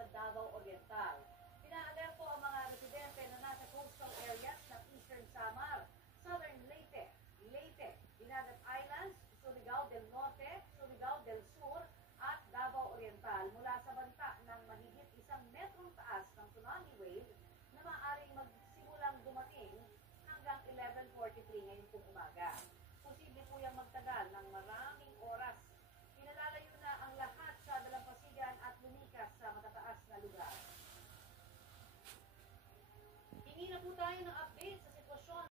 sa Davao Oriental. Pinaalerto ang mga residente na nasa coastal areas ng Eastern Samar, Southern Leyte, Dinagat Islands, Surigao del Norte, Surigao del Sur at Davao Oriental mula sa banta ng mahigit 1 metrong taas ng tsunami wave na maaaring magsimulang dumating hanggang 11:43 ngayon pong umaga. Posible po yung magtagal ng maraming oras. Pinalalayo na ang lahat sa dalampasigan at lumikas sa matataas na lugar. Hingi na po tayo ng update sa